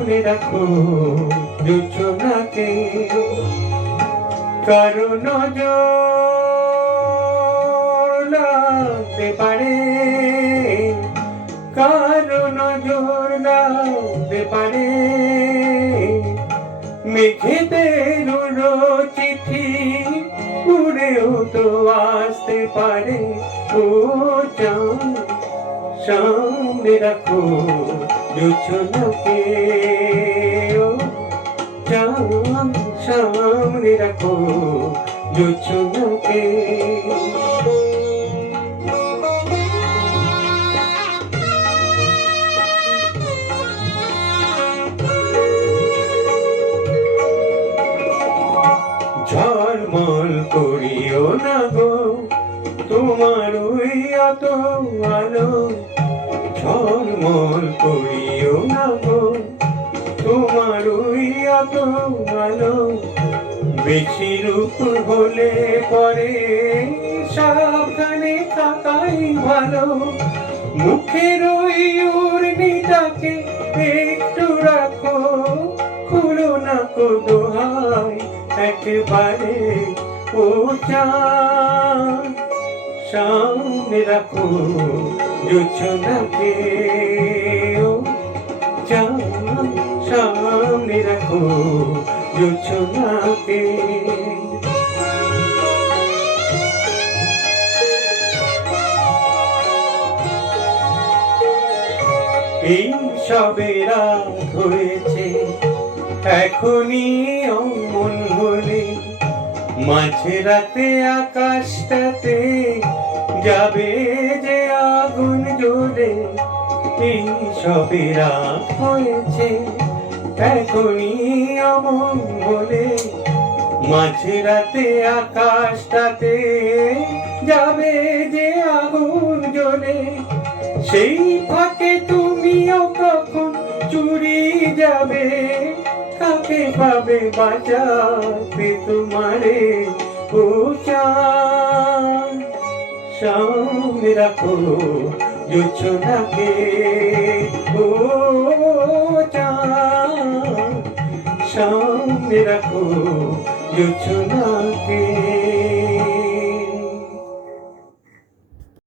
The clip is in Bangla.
সামনে রাখো জোছনাকে, কারো নজর লাগতে পারে, কারো নজর লাগতে পারে, মেঘেদের উড়ো চিঠি উড়েও তো আসতে পারে। ও চাঁদ সামনে রাখো জোছনাকে, ও চাঁদ সামনে রাখো জোছনাকে। ঝলমল করিও না গো তোমার ওই এত আলো, ঝলমল করিও না গো তোমার ওই এত আলো, বেশি রূপ হলে পরে সাবধানে থাকাই ভালো। মুখের ওই উর্মিটাকে একটু রাখো, খুলো না কো দোহাই একবারে। ও চাঁদ সামনে রাখো জোছনাকে, ও চাঁদ সামনে রাখো জোছনাকে। এই সবে রাত হয়েছে এখনই অমন হলে, মাঝে রাতে আকাশটাতে যাবে যে আগুন জ্বলে। এই সবে রাত হয়েছে এখনই অমন হলে, মাঝে রাতে আকাশটাতে যাবে যে আগুন জ্বলে। সেই ফাঁকে তুমিও কখন চুরি যাবে, কাকে পাবে বাঁচাতে তোমারে। ও চাঁদ সামনে রাখো জোছনাকে, ও চাঁদ সামনে রাখো জোছনাকে।